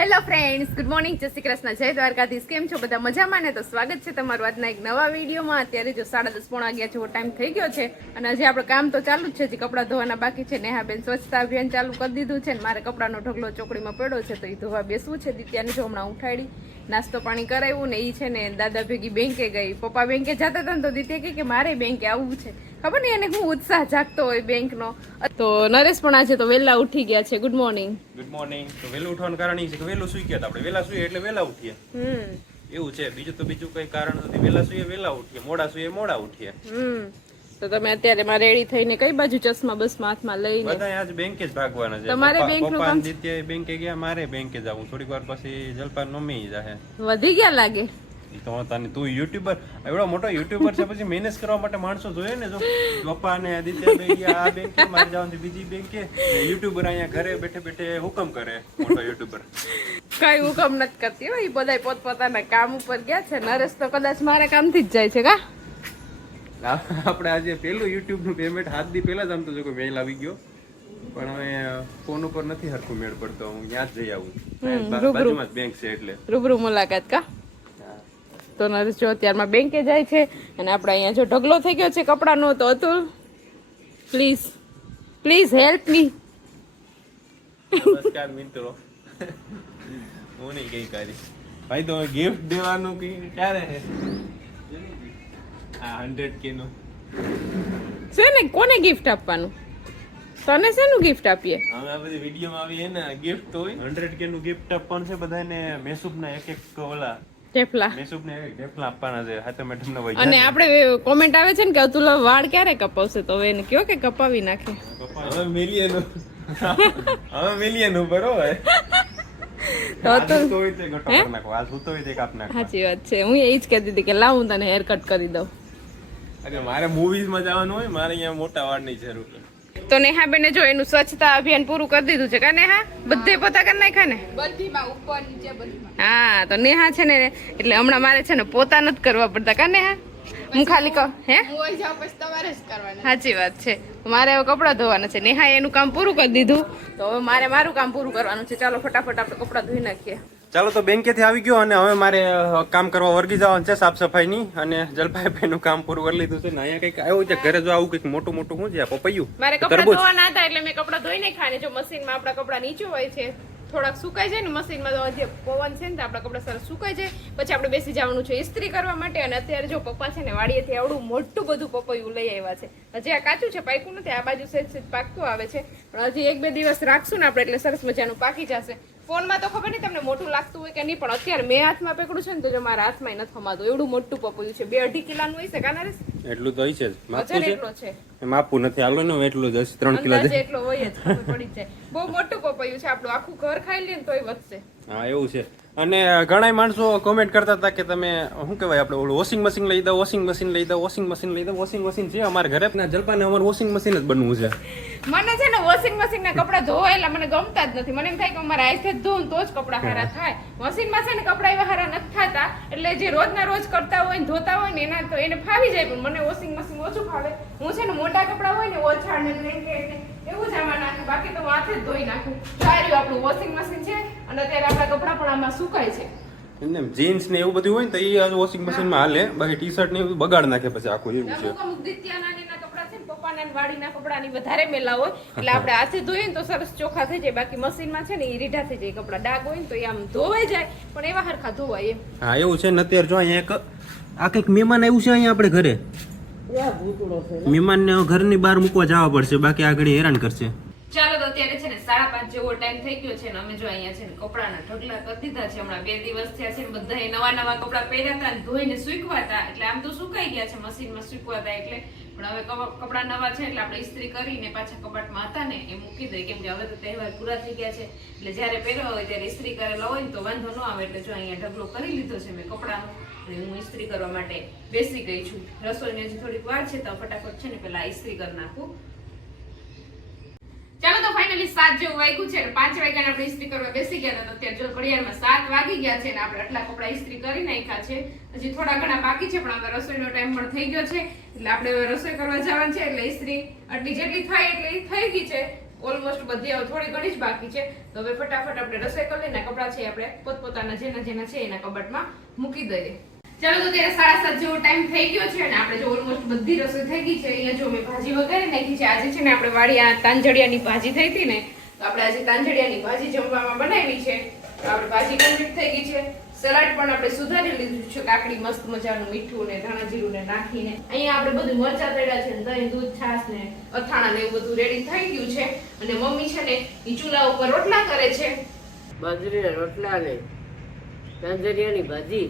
Hello friends, good morning, જય શ્રી કૃષ્ણ, જય દ્વારકાધીશ. કેમ છો બધા? મજામાં ને? તો સ્વાગત છે તમારું આજના એક નવા વિડીયોમાં. અત્યારે જો 10:30 ગયા જેવો ટાઈમ થઈ ગયો છે અને હજી આપણે કામ તો ચાલુ જ છે, હજી કપડાં ધોવાના બાકી છે. નેહાબેન સ્વચ્છતા અભિયાન ચાલુ કરી દીધું છે ને મારે કપડાનો ઢગલો ચોકડીમાં પડ્યો છે, તો એ ધોવા બેસવું છે. દિત્યાને જો હમણાં ઉઠાડી નાસ્તો પાણી કરાવ્યું ને એ છે ને દાદા ભેગી બેંકે ગઈ. પપ્પા બેંકે જતા હતા ને તો દિત્યા કે મારે બેંકે આવવું છે. ખબર નહીં એને હું ઉત્સાહ જાગતો હોય બેંકનો. તો નરેશ પણ આજે તો વહેલા ઉઠી ગયા છે. Good morning. Good morning. તો વહેલું ઉઠવાનું કારણ એ છે કે વહેલું સુઈ ગયા આપણે વહેલા સુઈએ એટલે વહેલા ઉઠીએ. એવું છે, બીજું કઈ કારણ નથી. વહેલા સુઈએ વહેલા ઉઠીએ, મોડા સુઈએ મોડા ઉઠીએ. તો તમે અત્યારે માં રેડી થઈને કઈ બાજુ ચશ્મા બસમાં હાથમાં લઈને બધા આજ બેંકે જ ભાગવાના છે. તમારે બેંકનું કામ દિત્યા બેંકે ગયા, મારે બેંકે જવું. થોડીક વાર પછી જલપાન મમ્મી જાહે. વધી ગયા લાગે તો તું યુટ્યુબર, એવડો મોટો યુટ્યુબર છે, પછી મેનેજ કરવા માટે માણસો જોઈએ ને. જો પપ્પા ને દિત્યા બે ગયા આ બેંકે, મારે જવાનું બીજી બેંકે. યુટ્યુબર અહીંયા ઘરે બેઠે બેઠે હુકમ કરે. મોટો યુટ્યુબર કઈ હુકમ નથી કરતી હોય, એ બધા પોતપોતાના કામ ઉપર ગયા છે. નરેશ તો કદાચ મારા કામથી જ જાય છે. કા આપણે આજે પેલું યુટ્યુબ નું પેમેન્ટ હાથ દી પહેલા જ આમ તો જો મેલ આવી ગયો, પણ હવે ફોન ઉપર નથી હરખું મેળ પડતો. હું ત્યાં જ જઈ આવું, બાજુમાં જ બેંક છે એટલે રૂબરૂ મુલાકાત. કા તો નરેશ જો અત્યારમાં બેંકે જાય છે અને આપણે અહીંયા જો ઢગલો થઈ ગયો છે કપડાનો. તો અતુલ પ્લીઝ હેલ્પ મી. નમસ્કાર મિત્રો, હું નહીં કઈ કરી ભાઈ. તો ગિફ્ટ દેવાનું ક્યારે છે? આ 100K નું છે ને. કોને ગિફ્ટ આપવાનું? તને શેનું ગિફ્ટ આપીએ? અમે આ બધી વિડીયોમાં આવીએ ને, ગિફ્ટ હોય 100K નું ગિફ્ટ આપવાનું છે બધાને. મેસુબના એક ઓલા ટેફલા, મેસુબને ટેફલા આપવાના છે. હા તો મેડમ ને અને આપણે કોમેન્ટ આવે છે ને કે અતુલ વાળ ક્યારે કપાવશે, તો એને કયો કે કપાવી નાખે. હવે મિલિયન બરોબર. સાચી વાત છે. હું એ જ કહેતી હતી કે લાવ હું તને હેર કટ કરી દઉં. અરે મારે મૂવીઝમાં જવાનું હોય, મારે અહીંયા મોટા વાળની જરૂર. તો નેહાબેને જો એનું સ્વચ્છતા અભિયાન પૂરું કરી દીધું છે. કા નેહા? બધે પોતા કરી નાખ્યા ને બધીમાં, ઉપર નીચે બધીમાં. હા તો નેહા છે ને, એટલે હમણાં મારે છે ને પોતા નથી કરવા પડતા. કા નેહા? હું ખાલી કહું સાચી વાત છે. મારે હવે કપડાં ધોવાના છે. નેહા એનું કામ પૂરું કરી દીધું, તો હવે મારે મારું કામ પૂરું કરવાનું છે. ચાલો ફટાફટ આપણે કપડાં ધોઈ નાખીએ. ચાલો તો બેંકેથી આવી ગયો અને હવે મારે કામ કરવા વર્ગી જવાનું છે, સાફ સફાઈની. અને જલપાઈનું કામ પૂરું કરી લીધું છે ને અહીંયા કઈક આવ્યું છે ઘરે. જો આવું કઈક મોટું મોટું શું છે? પપૈયું. મારે કપડાં ધોવાના હતા એટલે મેં કપડાં ધોઈ નાખ્યા. જો મશીનમાં આપણા કપડાં નીચે હોય છે, થોડાક સુકાઈ જાય ને મશીનમાં, તો જે પવન છે ને તો આપણા કપડાં સરસ સુકાઈ જાય. પછી આપણે બેસી જવાનું છે ઇસ્ત્રી કરવા માટે. અને અત્યારે જો પપ્પા છે ને વાડીએથી આવડું મોટું બધું પપૈયું લઈ આવ્યા છે. હજી આ કાચું છે, પાક્યું નથી. આ બાજુ સેજ પાકતું આવે છે, પણ હજી 1-2 દિવસ રાખશું ને આપણે એટલે સરસ મજાનું પાકી જશે. ફોનમાં તો ખબર નહીં તમને મોટું લાગતું હોય કે નહીં, પણ અત્યારે મેં હાથમાં પકડ્યું છે ને તો જો મારા હાથમાં નથી થમાતું. એવડું મોટું પપૈયું છે. 2-2.5 કિલોનું હોય છે. કાના એટલું તો હોય છે, એટલો છે. માપું નથી હાલો ને, એટલું જ 3 કિલો એટલો હોય જ, ખબર પડી જાય. બહુ મોટું પપૈયું છે. આપણું આખું ઘર ખાઈ લે ને તોય વધશે. હા એવું છે. અને ઘણા માણસો કોમેન્ટ કરતા હતા કે તમે શું કહેવાય, આપણે ઓલું વોશિંગ મશીન લઈ દો, વોશિંગ મશીન લઈ દો, વોશિંગ મશીન લઈ દો. વોશિંગ મશીન છે અમારે ઘરે, જલપાને અમારે વોશિંગ મશીન જ બનવું છે. મને છે ને વોશિંગ મશીન ના કપડા ધોવાયેલા મને ગમતા જ નથી. મને એમ થાય કે મારા હાથે જ ધોઉં તો જ કપડા હારા થાય. મશીનમાં છે ને કપડા એવા હારા નથી થતા. એટલે જે રોજના રોજ કરતા હોય ને ધોતા હોય ને એના તો એને ફાવી જાય, પણ મને વોશિંગ મશીન ઓછું ફાવે. હું છે ને મોટા કપડા હોય ને ઓછાડ ને એવું જ આમાં નાખું, બાકી તો હાથે જ ધોઈ નાખું. સારું આપણું વોશિંગ મશીન છે અને અત્યારે આપણા કપડા પણ આમાં સુકાય છે. જીન્સ ને એવું બધું હોય ને તો એ વોશિંગ મશીન માં હાલે, બાકી ટી શર્ટ ને એવું બગાડ નાખે પછી આખું. એવું છે. પપ્પાના વાડીના કપડાની વધારે મેલા હોય એટલે આપણે હાથે ધોઈએ ને તો સરસ ચોખ્ખા થઈ જાય. બાકી મશીનમાં છે ને એ રીઢા થઈ જાય કપડા. ડાઘ હોય ને તો એ આમ ધોવાઈ જાય, પણ એવા હરખા ધોવાય એમ. હા એવું છે ને. અત્યારે જો અહીંયા એક આ કઈક મહેમાન આવ્યું છે અહીંયા આપણે ઘરે. મહેમાન ને ઘરની બહાર મૂકવા જવા પડશે, બાકી આગળ હેરાન કરશે. ચાલો તો અત્યારે છે ને 5:30 જેવો ટાઈમ થઈ ગયો છે ને અમે જો અહીંયા છે ને કપડાના ઢગલા કરી દીધા છે. હમણાં 2 દિવસ થયા છે ને બધાએ નવા કપડા પહેર્યા હતા ને ધોઈને સૂકવ્યા હતા, એટલે આમ તો સુકાઈ ગયા છે મશીનમાં સૂકવા હતા એટલે. પણ હવે કપડા નવા છે એટલે આપણે ઇસ્ત્રી કરીને પાછા કબાટમાં હતા ને એ મૂકી દઈએ, કેમ કે હવે તો તહેવાર પૂરા થઈ ગયા છે. એટલે જ્યારે પહેરવા હોય ત્યારે ઇસ્ત્રી કરેલા હોય ને તો વાંધો ન આવે. એટલે જો અહીંયા ઢગલો કરી લીધો છે મેં કપડાનો, હું ઇસ્ત્રી કરવા માટે બેસી ગઈ છું. રસોઈની હજી થોડીક વાર છે તો ફટાફટ છે ને પેલા ઇસ્ત્રી કરી નાખું. ચાલો તો ફાઇનલી 7 જેવું વાગ્યું છે. 5 વાગ્યાને આપણે ઇસ્ત્રી કરવા બેસી ગયા હતા. અત્યારે જો ઘડિયાળમાં 7 વાગી ગયા છે ને આપણે આટલા કપડા ઇસ્ત્રી કરી નાખ્યા છે. હજી થોડા ઘણા બાકી છે, પણ હવે રસોઈનો ટાઈમ પણ થઈ ગયો છે એટલે આપણે રસોઈ કરવા જવાનું છે. એટલે ઇસ્ત્રી આટલી જેટલી થાય એટલી થઈ ગઈ છે. ઓલમોસ્ટ બધી હવે થોડી ઘણી જ બાકી છે. તો હવે ફટાફટ આપણે રસોઈ કરી લઈને કપડાં છે આપણે પોતપોતાના જેના છે એના કબાટમાં મૂકી દઈએ. ચાલો તો ત્યારે 7:30 જેવો ટાઈમ થઈ ગયો છે અને આપણે જો ઓલમોસ્ટ બધી રસોઈ થઈ ગઈ છે. અહીંયા જો મેં ભાજી વઘારી નાખી છે. આજે છે ને આપણે વાડિયા તાંજડિયાની ભાજી થઈ હતી ને, તો આપણે આજે તાંજડિયાની ભાજી જમવામાં બનાવી છે. તો આપણે ભાજી કમ્પ્લીટ થઈ ગઈ છે. સલાડ પણ આપણે સુધારી લીધું છે, કાકડી મસ્ત મજાનું મીઠું ને ધાણા જીરું ને નાખીને. અહીંયા આપણે બધું મરચા તળ્યા છે, દહીં, દૂધ, છાશ ને અથાણા ને એવું બધું રેડી થઈ ગયું છે. અને મમ્મી છે ને ઈ ચૂલા ઉપર રોટલા કરે છે. બાજરીના રોટલા ને તાંજરિયાની ભાજી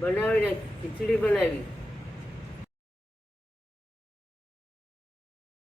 બનાવીને ખીચડી બનાવી.